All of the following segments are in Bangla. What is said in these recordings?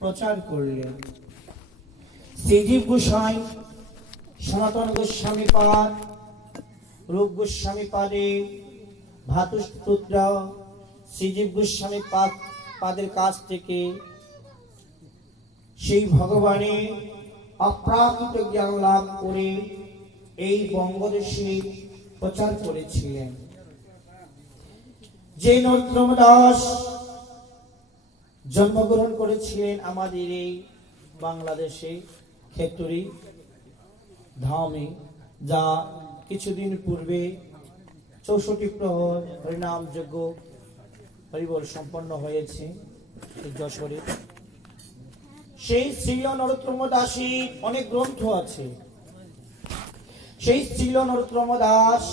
প্রচার করলেন। শ্রীজীব গোসাই, সনাতন গোস্বামী পাদ, রূপ গোস্বামী পাদে, ভাতুস্তোত্র শ্রীজীব গোস্বামী পাদের কাছ থেকে সেই ভগবানের অপ্রাকৃত জ্ঞান লাভ করে এই বঙ্গদেশে প্রচার করেছিলেন। যে নরোত্তম দাস জন্মগ্রহণ করেছিলেন আমাদের এই বাংলাদেশে খেতড়ি ধামে, যা কিছুদিন পূর্বে 64 প্রহর হরিনাম যজ্ঞ হরিবল সম্পন্ন হয়েছে যশোরে। সেই শ্রীল নরোত্তম দাসীর অনেক গ্রন্থ আছে। সেই শ্রীল নরোত্তম দাস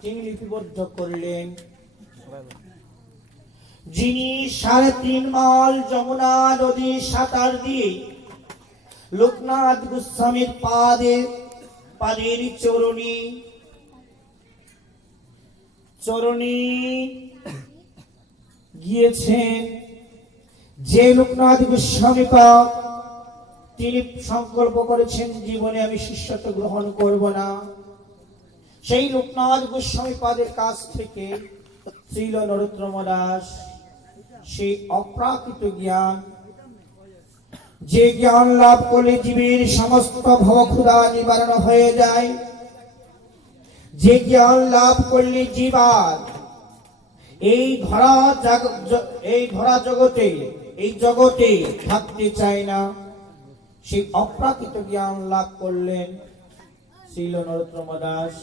তিনি লিপিবদ্ধ করলেন, যিনি 3.5 মাইল যমুনা নদী সাঁতার দিয়ে লোকনাথ গোস্বামীর পাদের চরণী গিয়েছেন। যে লোকনাথ গোস্বামী পাদ তিনি সংকল্প করেছেন জীবনে আমি শিষ্যত্ব গ্রহণ করব না, সেই লোকনাথ গোস্বামী পাদের কাছ থেকে শ্রীল নরোত্তম দাস সেই অপ্রাকৃত জ্ঞান, যে জ্ঞান লাভ করলে জীবের সমস্ত ভবক্ষুধা নিবারণ হয়ে যায়, যে জ্ঞান লাভ করলে জীবার এই ধরা জগতে থাকতে চায় না, সেই অপ্রাকৃত জ্ঞান লাভ করলেন শ্রীল নরোত্তম দাস।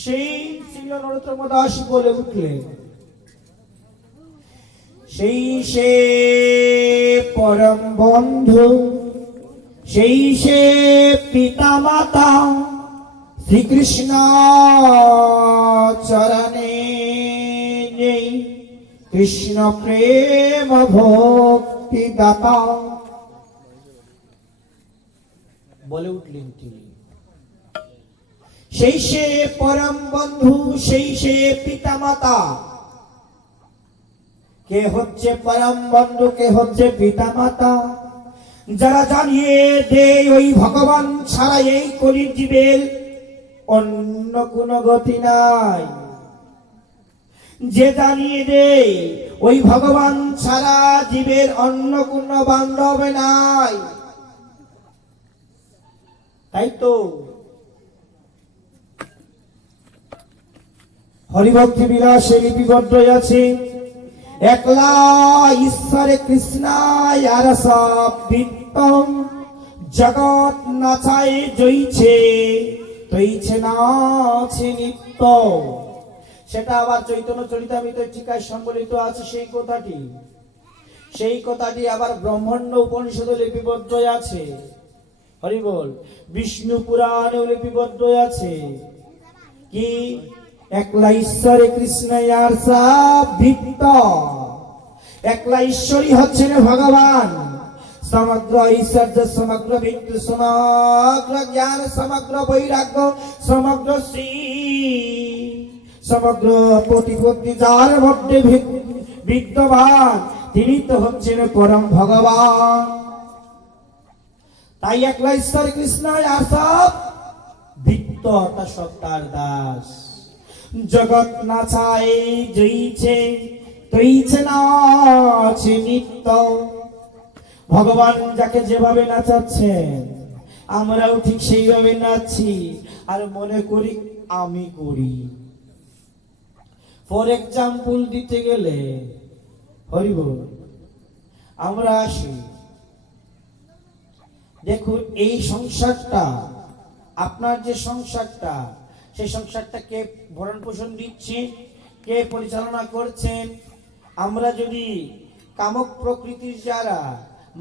সেই শ্রীল নরোত্তম দাস বলে উঠলেন, সেই সে পরম বন্ধু, সেই সে পিতা মাতা শ্রীকৃষ্ণ চরণে নেই কৃষ্ণ প্রেম ভক্তি দাতা। বলে উঠলেন তিনি, সেই সে পরম বন্ধু, সেই সে পিতা মাতা। কে হচ্ছে পরম বন্ধু, কে হচ্ছে পিতা মাতা? যারা জানিয়ে দেয় ওই ভগবান ছাড়া এই কলির জীবের অন্য কোনো গতি নাই। যে জানিয়ে দেয় ওই ভগবান ছাড়া জীবের অন্য কোনো বান্ধব নাই। তাই তো হরিভক্তি বিলাসে লিপিবদ্ধ আছে, একলা ঈশ্বরে কৃষ্ণায় আর সব বিত্তম জগৎ নাচায় জয়ছে তৈছে নাচে নিত্য। সেটা আবার চৈতন্য চরিতামৃত টিকায় সম্বলিত আছে। সেই কথাটি আবার ব্রহ্মাণ্ড উপনিষদে লিপিবদ্ধ আছে। হরি বল। বিষ্ণু পুরাণেও লিপিবদ্ধ আছে কি একলা ঈশ্বরে কৃষ্ণ আর সব ভিত্ত। একলা ঈশ্বরই হচ্ছেন ভগবান। সমগ্র ঐশ্বর্য, সমগ্র ভিত্তি, সমগ্র জ্ঞান, সমগ্র বৈরাগ্য, সমগ্র শ্রী, সমগ্র প্রতিপত্তি যার মধ্যে বিদ্যমান তিনি তো হচ্ছেন পরম ভগবান। তাই একলা ঈশ্বর কৃষ্ণ আর সব ভিত্ত অর্থাৎ সত্তার দাস। জগৎ নাচায় জয়ীছে তৈছে নাচে নিত্য। ভগবান যাকে যেভাবে নাচাচ্ছেন আমরাও ঠিক সেইভাবে নাচছি আর মনে করি আমি করি। ফর এক্সাম্পল দিতে গেলে হরি বল, আমরা আসি দেখুন এই সংসারটা, আপনার যে সংসারটা, সেই সংসারটা কে ভরণ পোষণ দিচ্ছে, কে পরিচালনা করছেন? আমরা যদি কামক প্রকৃতির যারা,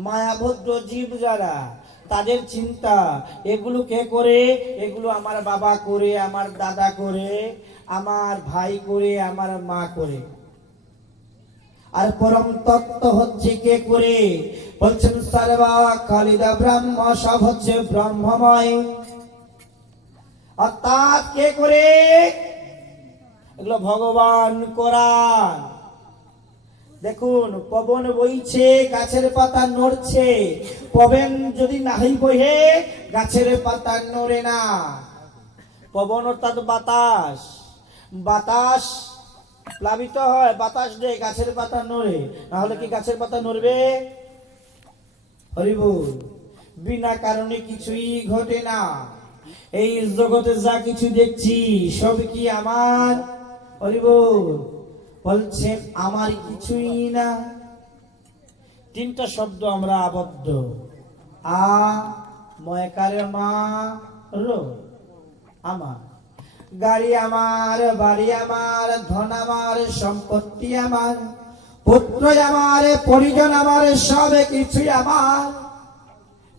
মায়াবদ্ধ জীব যারা, তাদের চিন্তা এগুলো কে করে? এগুলো আমার বাবা করে, আমার দাদা করে, আমার ভাই করে, আমার মা করে। আর পরম তত্ত্ব হচ্ছে কে করে? বলছেন সর্বা খালিদা ব্রহ্ম, সব হচ্ছে ব্রহ্মময়। অর্থাৎ কে করে? এগুলো ভগবান করান। দেখুন পবন বইছে, গাছের পাতা নড়ছে। পবন যদি নাহি বহে, গাছের পাতা নড়ে না। পবন অর্থাৎ বাতাস, বাতাস প্লাবিত হয়, বাতাস দেয়, গাছের পাতা নড়ে। না হলে কি গাছের পাতা নড়বে? হরিবল। বিনা কারণে কিছুই ঘটে না। এই জগতে যা কিছু দেখছি সব কি আমার? হরিবল। বলছেন আমার কিছুই না। তিনটা শব্দ আমরা আবদ্ধ। আ ময়কারে মা রো, আমার। গাড়ি আমার, বাড়ি আমার, ধন আমার, সম্পত্তি আমার, পুত্র আমার, পরিজন আমার, সব কিছুই আমার।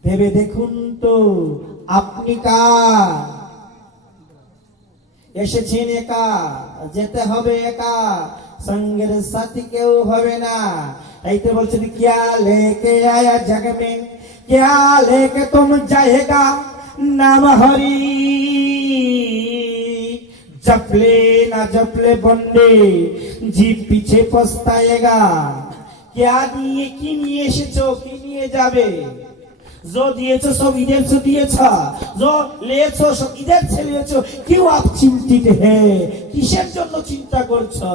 ভেবে দেখুন তো আপনি কার? এসেছেন একা, যেতে হবে একা, সঙ্গের সাথী কেউ হবে না। তাই তো বলছেন কিয়া লেকে আয়া জগ মে, কিয়া লেকে তুম যায়েগা, নাম হরি জপলে না জপলে বন্ডে জি পিছে পস্তায়েগা। क्या নিয়ে কি নিয়ে এসেছো, কি নিয়ে যাবে? जो दिएছো सब इधर से दिएছো, जो लेছো सब इधर से लेছো। क्यों आप चिंतित है? কিসের জন্য চিন্তা করছো?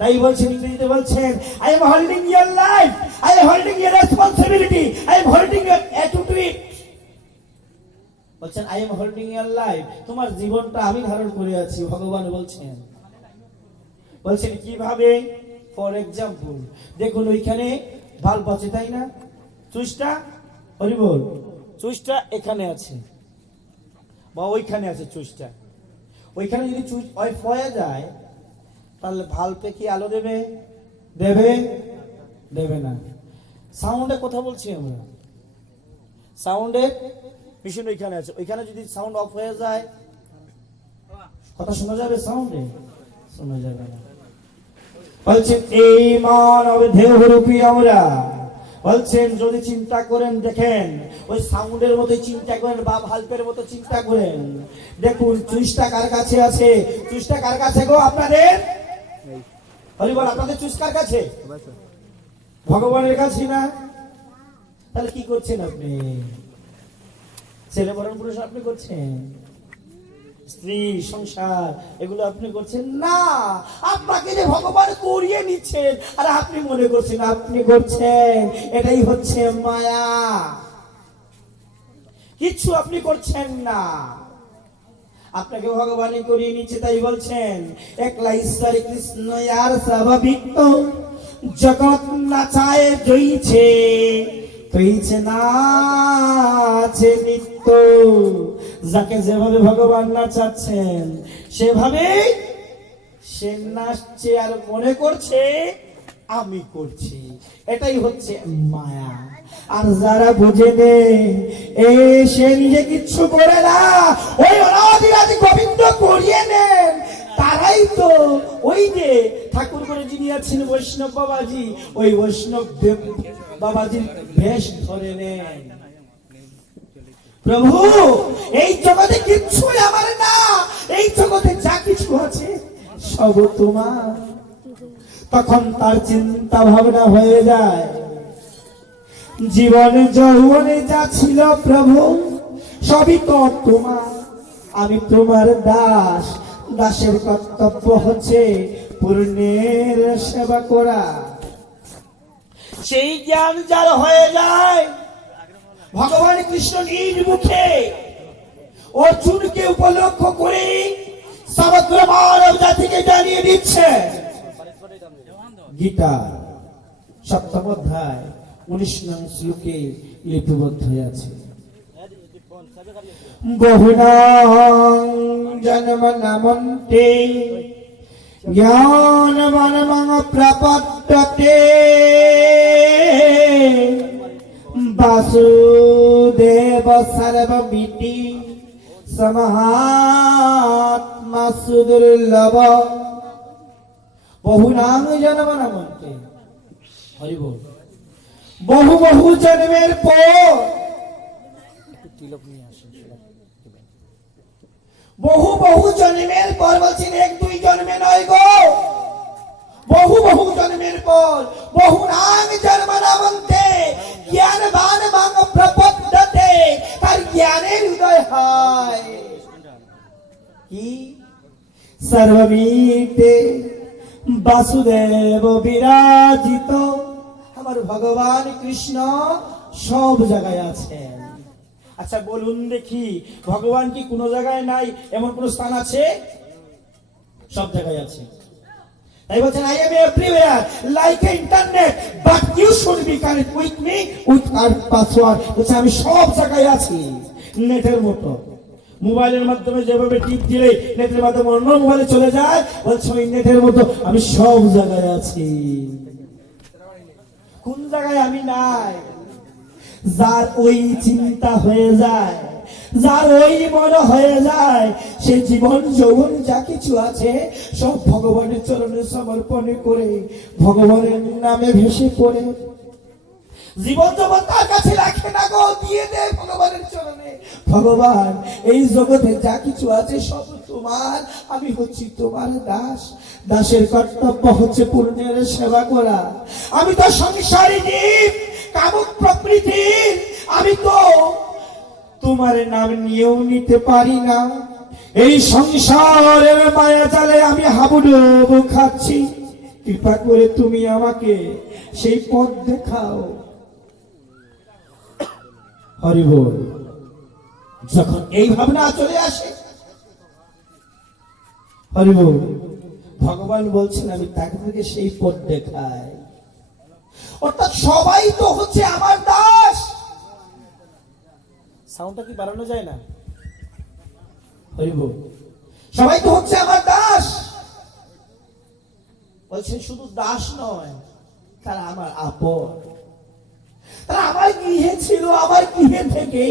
তাই বলছেন, ইংরেজিতে বলছেন I am holding your life, I am holding your responsibility, I am holding your attitude। বলছেন I am holding your life, তোমার জীবনটা আমি ধারণ করে আছি, ভগবান বলছেন। বলছেন কিভাবে? ফর এক্সাম্পল দেখুন ওইখানে ভাল্ব আছে, তাই না? সুইচটা, হরিবল, সুইচটা এখানে আছে বা ওইখানে আছে সুইচটা। ওইখানে যদি সুইচ অফ হয়ে যায় তাহলে ভাল্বে কি আলো দেবে? দেবে? দেবে না। সাউন্ডে কথা বলছি আমরা, সাউন্ডে মেশিন ওইখানে আছে, ওইখানে যদি সাউন্ড অফ হয়ে যায় কথা শোনা যাবে? সাউন্ডে শোনা যাবে না। বলছেন এই মানব দেহরূপী আমরা, বলছেন যদি চিন্তা করেন, দেখেন ওই সাউন্ডের মতো চিন্তা করেন বা ভাল্বের মতো চিন্তা করেন। দেখুন চুইসটা কার কাছে আছে? চুইসটা কার কাছে গো? আপনাদের। হরিবল, আপনাদের চুইস কার কাছে? ভগবানের কাছে না? তাহলে কি করছেন আপনি? ছেলে বরণ পুরুষ আপনি করছেন, স্ত্রী সংসার এগুলো আপনি করছেন না। আপনাকে যে ভগবান করিয়ে নিচ্ছেন আর আপনি মনে করছেন আপনি করছেন, এটাই হচ্ছে মায়া। কিছু আপনি করছেন না, আপনাকে ভগবানই করিয়ে নিচ্ছে। তাই বলছেন একলা ঈশ্বর কৃষ্ণ यार স্বাভাবিক তো জগৎ নাচায় জইছে, কইছে নাচে নিত্য। যাকে যেভাবে ভগবান নাচাচ্ছেন সেভাবে সে নাচছে আর মনে করছে আমি করছি, এটাই হচ্ছে মায়া। আর যারা বুঝে নেই সে নিজে কিচ্ছু করে না, ওই অনাদিরাদি গোবিন্দ করিয়ে নেন, তারাই তো ওই যে ঠাকুর করে যিনি আছেন বৈষ্ণব বাবাজি, ওই বৈষ্ণব বাবাজির বেশ ধরে নেন। প্রভু এই জগতে কিচ্ছু আমার না, এই জগতে যা কিছু আছে সব তোমার। তখন তার চিন্তা ভাবনা হয়ে যায় জীবনে যৌবনে যা ছিল প্রভু সবই তো তোমার, আমি তোমার দাস। দাসের কর্তব্য হচ্ছে পূর্ণের সেবা করা। সেই জ্ঞান যার হয়ে যায়, ভগবান কৃষ্ণ নিজ মুখে অর্জুনকে উপলক্ষ করে সমগ্র মানব জাতিকে জানিয়ে দিচ্ছে। গীতা 7ম অধ্যায় 19 নং শ্লোকে লিপিবদ্ধ আছে, বহুনাং জন্ম নামন্তে জ্ঞানবানমং প্রপদ্যতে বাসুদেব সর্বমিতি সমহাত্মা সুদুর্লভ। বহুনাং জন্ম নামন্তে, হরিবল, বহু বহু জন্মের পর, বহু বহু জন্মের পর, বলছেন 1-2 জন্মে নয় গো, বহু বহু জন্মের পর বহু নাং জন্মনামন্তে জ্ঞানবান মাং প্রপদ্যতে, তার জ্ঞানের উদয় হয়। কি সর্বমিতে বাসুদেব বিরাজিত, আমার ভগবান কৃষ্ণ সব জায়গায় আছেন। আচ্ছা বলুন দেখি, ভগবান কি কোনো জায়গায় নাই এমন কোন স্থান আছে? সব জায়গায় আছে। তাই বলছেন I am everywhere like internet, but you should be connect with me with our password. বলছে আমি সব জায়গায় আছি, নেটের মতো। মোবাইলের মাধ্যমে যেভাবে টিপ দিলে নেটের মাধ্যমে অন্য মোবাইলে চলে যায়, বলছে ওই নেটের মতো আমি সব জায়গায় আছি। কোন জায়গায় আমি নাই? যার ওই চিন্তা হয়ে যায়, যার ওই মনে হয়ে যায়, সে জীবন যৌবন যা কিছু আছে সব ভগবানের চরণে সমর্পণে করে ভগবানের নামে ভেসে পড়ে জীবন যৌবন তার কাছে রাখে না গো, দিয়ে দেয় ভগবানের চরণে। ভগবান এই জগতে যা কিছু আছে সব তোমার, আমি হচ্ছি তোমার দাস। দাসের কর্তব্য হচ্ছে পূর্ণের সেবা করা। আমি তো সংসারী জীব, কামুক প্রকৃতির, আমি তো তোমার নাম নিয়েও নিতে পারি না। এই সংসারের মায়া জালে আমি হাবুডুবু খাচ্ছি, কৃপা করে তুমি আমাকে সেই পথ দেখাও। হরি বল। যখন এই ভাবনা চলে আসে, হরি বল, ভগবান বলছেন আমি তাকে সেই পথ দেখাই। অর্থাৎ সবাই তো হচ্ছে আমার দাস। সাউন্ডটা কি বাড়ানো যায় না? হরি বল। সবাই তো হচ্ছে আমার দাস। বলছেন শুধু দাস নয়, তারা আমার আপন। তারা আমার গৃহে ছিল, আমার গৃহে থেকে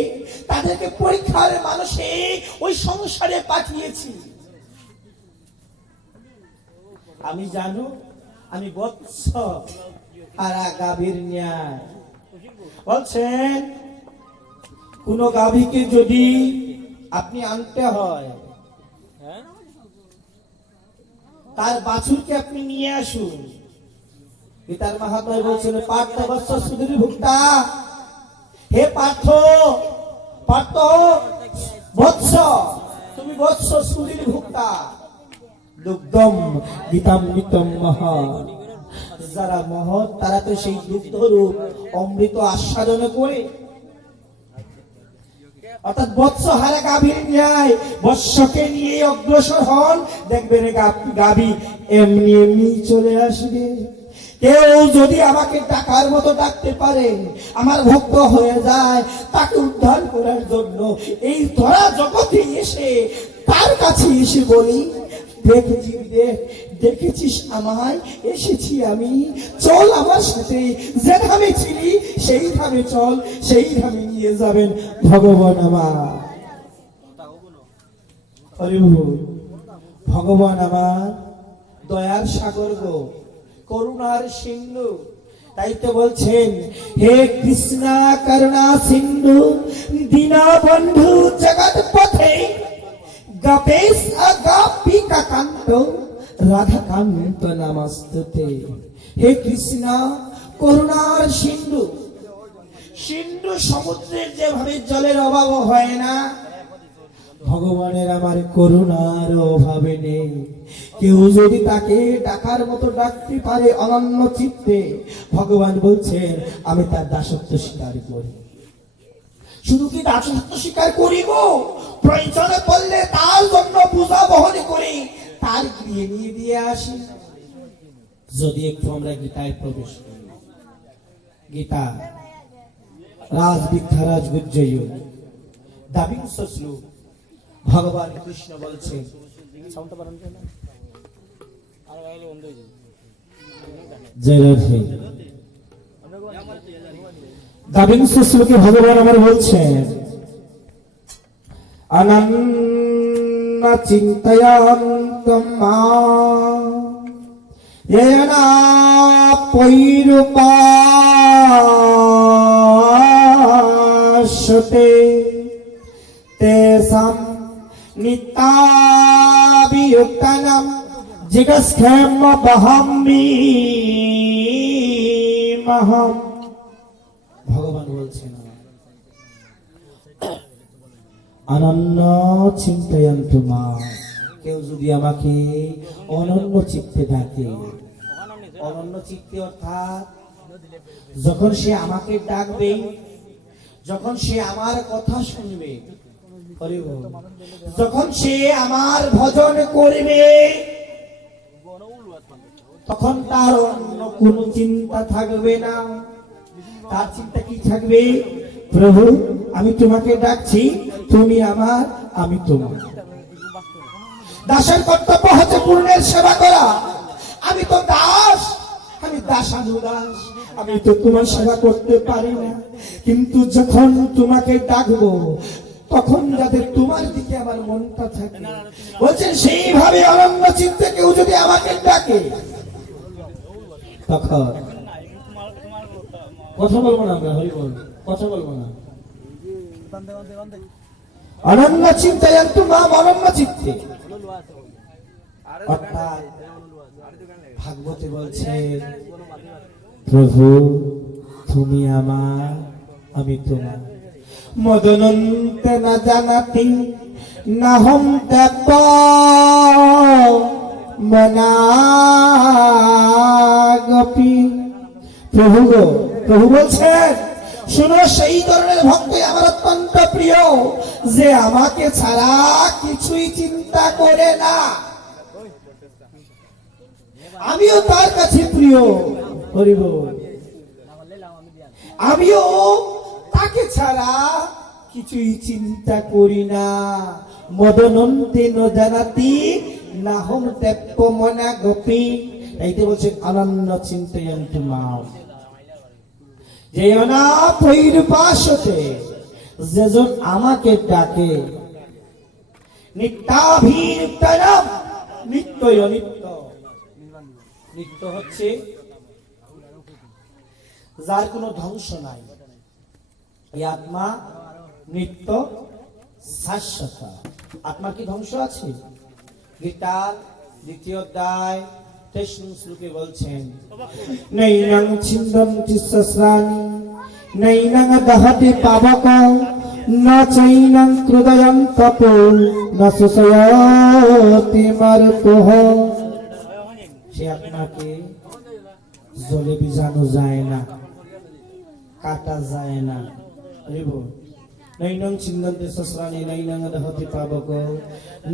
তাদেরকে পরীক্ষার মানুষে ওই সংসারে পাঠিয়েছি। আমি জানো, আমি বৎস আর গাভীর ন্যায়। বলছেন কোন গাভীকে যদি আপনি আনতে হয়, তার বাছুরকে আপনি নিয়ে আসুন। গীতার মাহাত্ম্য বলছেন পার্থ বৎস সুধীর ভুক্তা, হে পার্থ, পার্থ বৎস, তুমি বৎস সুধীর ভুক্তা। দুগ্ধম গীতামৃতম মহা, যারা মহৎ তারা তো সেই দুগ্ধ রূপ অমৃত আস্বাদন করে। অর্থাৎ বৎস হারা গাভীর ন্যায় বৎসকে নিয়ে অগ্রসর হন, দেখবেন গাভী এমনি এমনি চলে আসবে। কেউ যদি আমাকে ডাকার মতো ডাকতে পারে, আমার ভক্ত হয়ে যায়, তাকে উদ্ধার করার জন্য এই ধরা জগতে এসে তার কাছে এসে বলি, দেখেছি দেখেছিস আমায়, এসেছি আমি, চল আমার সাথে, যে ধামে ছিলি সেই ধামে চল, সেই ধামে নিয়ে যাবেন ভগবান আমার। হরি বল। ভগবান আমার দয়ার সাগর গো, করুণার সিন্ধু। তাই তো বলছেন হে কৃষ্ণ করুণা সিন্ধু দীনবন্ধু জগৎ পথে গপেশ অগাপিকা কান্ত রাধাকান্ত নমস্তুতে। হে কৃষ্ণ করুণার সিন্ধু। সিন্ধু সমুদ্রের যেভাবে জলের অভাব হয় না, ভগবানের আমার করুণার অভাবে নেই। কেউ যদি তাকে ডাকার মতো ডাকতে পারে অনন্য চিত্তে, ভগবান বলছেন আমি তার দাসত্ব স্বীকার করি। শুধু কি দাসত্ব স্বীকার করিব, প্রয়োজনে পড়লে তার জন্য পূজা বহন করি, তার গৃহে নিয়ে দিয়ে আসি। যদি একটু আমরা গীতায় প্রবেশ করি, গীতা রাজবিদ্যারাজ গুজ্জয় দাবিংশ শ্লোক, ভগবান কৃষ্ণ বলছেন, দাবিংশ শ্লোকে ভগবান আমার বলছেন অনন্য চিন্তয়ন্তম येना पैरुपाश्यते तेषां नित्याभियुक्तानां জিজ্ঞাসা বাহাম্মি মাহাম, ভগবান বলছেন অনন্য চিন্তয়ন্তু মাম, কেউ যদি আমাকে অনন্য চিত্তে ডাকে, অনন্য চিত্তে অর্থাৎ যখন সে আমাকে ডাকবে, যখন সে আমার কথা শুনবে, যখন সে আমার ভজন করবে, তখন তার অন্য কোনো চিন্তা থাকবে না। তার চিন্তা কি থাকবে? প্রভু আমি তোমাকে ডাকছি, তুমি আমার, আমি তোমার। দাসের কর্তব্য হচ্ছে পূর্ণের সেবা করা। আমি তো দাস, আমি দাসানুদাস, আমি তো তোমার সেবা করতে পারি না। কিন্তু যখন তোমাকে ডাকবো, তখন যাতে তোমার দিকে আমার মনটা থাকে। বলছেন সেইভাবে অনন্য চিত্তে কেউ যদি আমাকে ডাকে, তখন কথা বলবো না, আমরা হরি বল, কথা বলবো না। অনন্য চিন্তায়ন্তু মাম, অনন্য চিত্তে অর্থাৎ ভাগবতে বলছে প্রভু তুমি আমার, আমি তোমার। মদনন্তে না জানাতি নাহম দেব মনাগপি। প্রভু গো, প্রভু বলছেন শুনো, সেই ধরনের ভক্তই আমার অত্যন্ত প্রিয়, যে আমাকে ছাড়া কিছুই চিন্তা করে না। আমিও তার কাছে প্রিয়, হরি বল। আমিও তাকে ছাড়া কিছুই চিন্তা করি না। মদনন্তে ন জানাতি নাহম তেপ্প মনা গোপী। এইতে বলছে অনন্য চিন্তয়ন্তু মাম, যে অনাপৈরুপাসতে যেজন আমাকে ডাকে, নিত্যাভিযুক্তানাম, নিত্যই অনিত্য। নিত্য হচ্ছে যার কোনো ধ্বংস নাই, এই আত্মা নিত্য শাশ্বত। আত্মার কি ধ্বংস আছে? গীতার 2য় অধ্যায় 23 শ্লোকে বলছেন নৈনং ছিন্দন্তি সহস্রাণি নৈনং দহতি পাবক ন চৈনং ক্রোধয়ং তপো ন সুসয়তি মারুতঃ। সে আত্মাকে জলে ভিজানো যায় না, কাটা যায় না। নৈনং ছিন্দন্তি সহস্রাণি নৈনং দহতি পাবক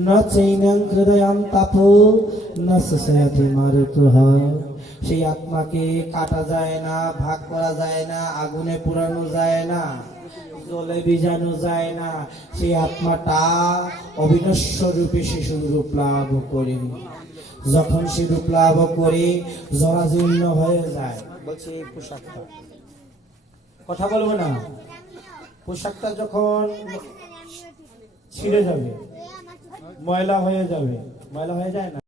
ন চৈনং হৃদয়ং তাপো ন সুসয়তি মারুতঃ। সেই আত্মাকে কাটা যায় না, ভাগ করা যায় না, আগুনে পোড়ানো যায় না, জলে ভিজানো যায় না। সেই আত্মাটা অবিনশ্বর রূপে শিশু রূপ লাভ করে। যখন সে রূপ লাভ করে জরাজীর্ণ হয়ে যায়, বলছে এই পোশাকটা, কথা বলবো না, পোশাকটা যখন ছিঁড়ে যাবে, ময়লা হয়ে যাবে, ময়লা হয়ে যায় না।